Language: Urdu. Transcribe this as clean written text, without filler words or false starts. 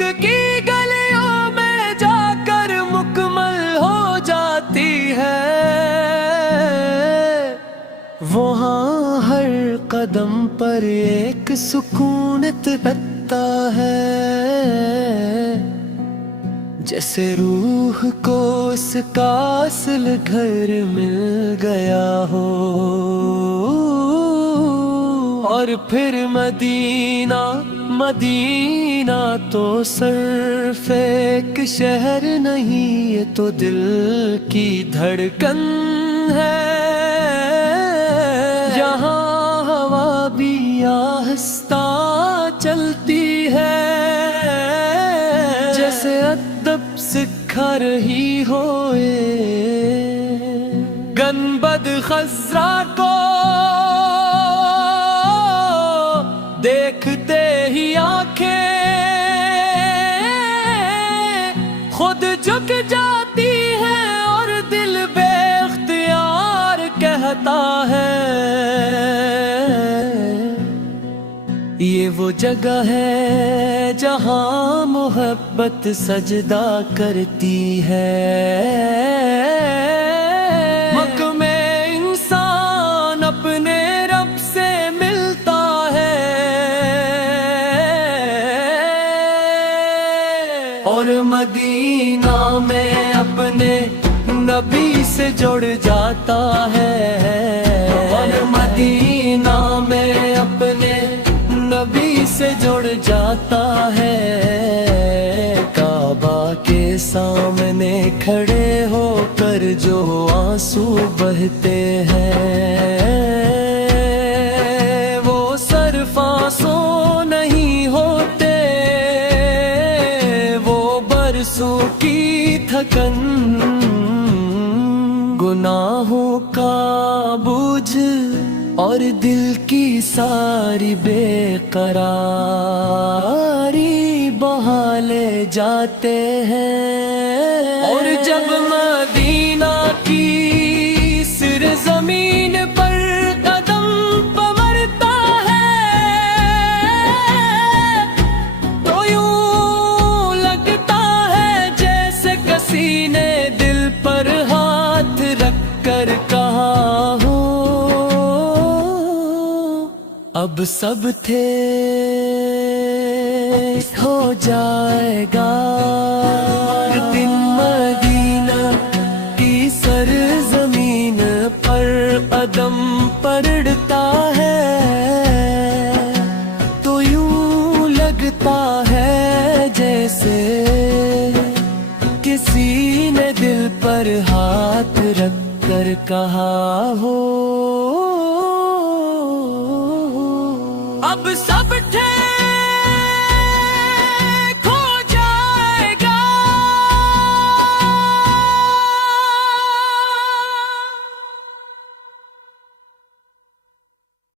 عشق کی گلیوں میں جا کر مکمل ہو جاتی ہے، وہاں ہر قدم پر ایک سکون رہتا ہے، جیسے روح کو اس کا اصل گھر مل گیا ہو۔ اور پھر مدینہ مدینہ تو صرف ایک شہر نہیں، یہ تو دل کی دھڑکن ہے، یہاں ہوا بھی آہستہ چلتی ہے، جیسے ادب سکھا رہی ہوئے۔ گنبد خضرا کو دیکھتے ہی آنکھیں خود جھک جاتی ہیں، اور دل بے اختیار کہتا ہے یہ وہ جگہ ہے جہاں محبت سجدہ کرتی ہے۔ مکہ میں انسان اپنے رب سے ملتا ہے، اور مدینہ میں اپنے نبی سے جڑ جاتا ہے، اور مدینہ میں اپنے نبی سے جڑ جاتا ہے۔ کعبہ کے سامنے کھڑے ہو کر جو آنسو بہتے ہیں، وہ صرف آنسو نہیں ہوتے، وہ برسوں کی تھکن، گناہوں کا بوجھ اور دل کی ساری بے قراری بہا لے جاتے ہیں۔ اور جب مدینہ کی سر زمین پر قدم پمرتا ہے، تو یوں لگتا ہے جیسے کسی نے دل پر ہاتھ رکھ کر کہا ہو اب سب تھے ہو جائے گا۔ دن مدینہ کی سرزمین پر قدم پڑتا ہے، تو یوں لگتا ہے جیسے کسی نے دل پر ہاتھ رکھ کر کہا ہو اب سب ٹھہر